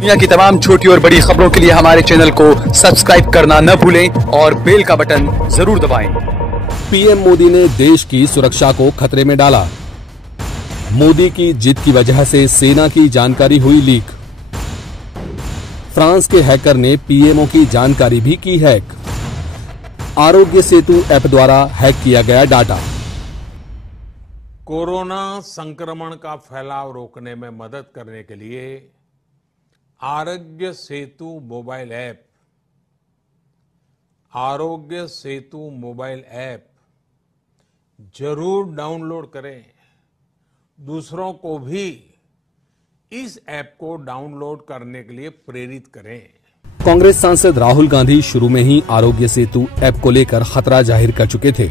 दुनिया की तमाम छोटी और बड़ी खबरों के लिए हमारे चैनल को सब्सक्राइब करना न भूलें और बेल का बटन जरूर दबाएं। पीएम मोदी ने देश की सुरक्षा को खतरे में डाला। मोदी की जिद की वजह से सेना की जानकारी हुई लीक। फ्रांस के हैकर ने पीएमओ की जानकारी भी की हैक। आरोग्य सेतु ऐप द्वारा हैक किया गया डाटा। कोरोना संक्रमण का फैलाव रोकने में मदद करने के लिए आरोग्य सेतु मोबाइल ऐप जरूर डाउनलोड करें। दूसरों को भी इस ऐप को डाउनलोड करने के लिए प्रेरित करें। कांग्रेस सांसद राहुल गांधी शुरू में ही आरोग्य सेतु ऐप को लेकर खतरा जाहिर कर चुके थे।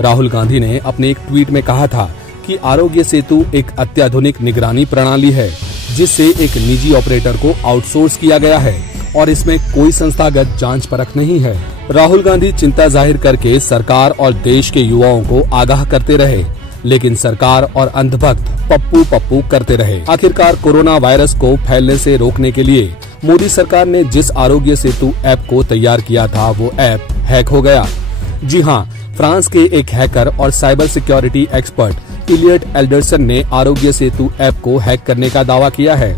राहुल गांधी ने अपने एक ट्वीट में कहा था कि आरोग्य सेतु एक अत्याधुनिक निगरानी प्रणाली है जिससे एक निजी ऑपरेटर को आउटसोर्स किया गया है और इसमें कोई संस्थागत जांच परख नहीं है। राहुल गांधी चिंता जाहिर करके सरकार और देश के युवाओं को आगाह करते रहे, लेकिन सरकार और अंधभक्त पप्पू पप्पू करते रहे। आखिरकार कोरोना वायरस को फैलने से रोकने के लिए मोदी सरकार ने जिस आरोग्य सेतु ऐप को तैयार किया था वो ऐप हैक हो गया। जी हाँ, फ्रांस के एक हैकर और cyber security expert Elliot Alderson ने आरोग्य सेतु ऐप को हैक करने का दावा किया है।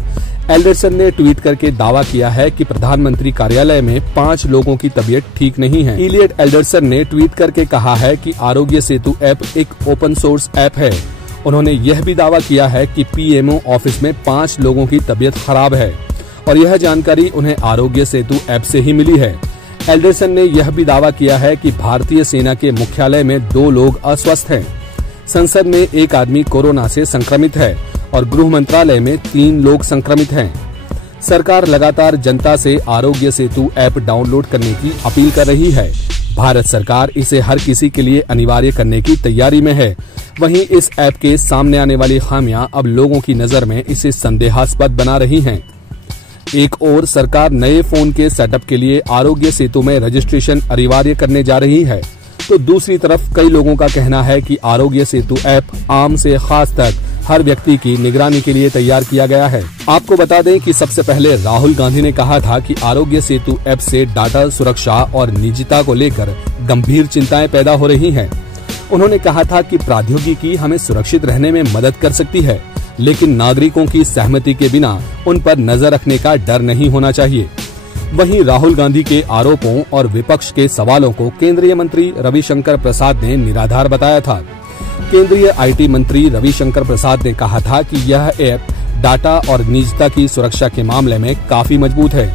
एल्डरसन ने ट्वीट करके दावा किया है कि प्रधानमंत्री कार्यालय में 5 लोगों की तबीयत ठीक नहीं है। इलियट एल्डरसन ने ट्वीट करके कहा है कि आरोग्य सेतु ऐप एक ओपन सोर्स ऐप है। उन्होंने यह भी दावा किया है कि पीएमओ ऑफिस में 5 लोगों की तबीयत खराब है और यह जानकारी उन्हें आरोग्य सेतु ऐप से ही मिली है। एल्डरसन ने यह भी दावा किया है कि भारतीय सेना के मुख्यालय में 2 लोग अस्वस्थ हैं। संसद में एक आदमी कोरोना से संक्रमित है और गृह मंत्रालय में 3 लोग संक्रमित हैं। सरकार लगातार जनता से आरोग्य सेतु ऐप डाउनलोड करने की अपील कर रही है। भारत सरकार इसे हर किसी के लिए अनिवार्य करने की तैयारी में है। वहीं इस ऐप के सामने आने वाली खामियां अब लोगों की नजर में इसे संदेहास्पद बना रही हैं। एक ओर सरकार नए फोन के सेटअप के लिए आरोग्य सेतु में रजिस्ट्रेशन अनिवार्य करने जा रही है, तो दूसरी तरफ कई लोगों का कहना है कि आरोग्य सेतु ऐप आम से खास तक हर व्यक्ति की निगरानी के लिए तैयार किया गया है। आपको बता दें कि सबसे पहले राहुल गांधी ने कहा था कि आरोग्य सेतु ऐप से डाटा सुरक्षा और निजता को लेकर गंभीर चिंताएं पैदा हो रही हैं। उन्होंने कहा था कि प्रौद्योगिकी हमें सुरक्षित रहने में मदद कर सकती है, लेकिन नागरिकों की सहमति के बिना उन पर नजर रखने का डर नहीं होना चाहिए। वहीं राहुल गांधी के आरोपों और विपक्ष के सवालों को केंद्रीय मंत्री रविशंकर प्रसाद ने निराधार बताया था। केंद्रीय आईटी मंत्री रविशंकर प्रसाद ने कहा था कि यह ऐप डाटा और निजता की सुरक्षा के मामले में काफी मजबूत है।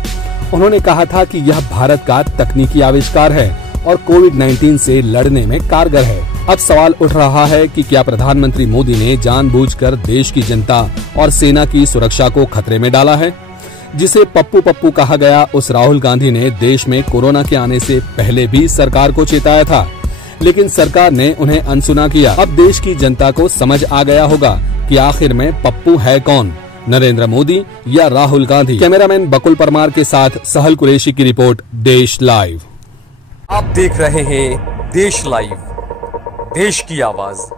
उन्होंने कहा था कि यह भारत का तकनीकी आविष्कार है और कोविड-19 से लड़ने में कारगर है। अब सवाल उठ रहा है कि क्या प्रधानमंत्री मोदी ने जानबूझकर देश की जनता और सेना की सुरक्षा को खतरे में डाला है? जिसे पप्पू पप्पू कहा गया, उस राहुल गांधी ने देश में कोरोना के आने से पहले भी सरकार को चेताया था, लेकिन सरकार ने उन्हें अनसुना किया। अब देश की जनता को समझ आ गया होगा कि आखिर में पप्पू है कौन, नरेंद्र मोदी या राहुल गांधी। कैमरामैन बकुल परमार के साथ सहल कुरैशी की रिपोर्ट, देश लाइव। आप देख रहे हैं देश लाइव, देश की आवाज।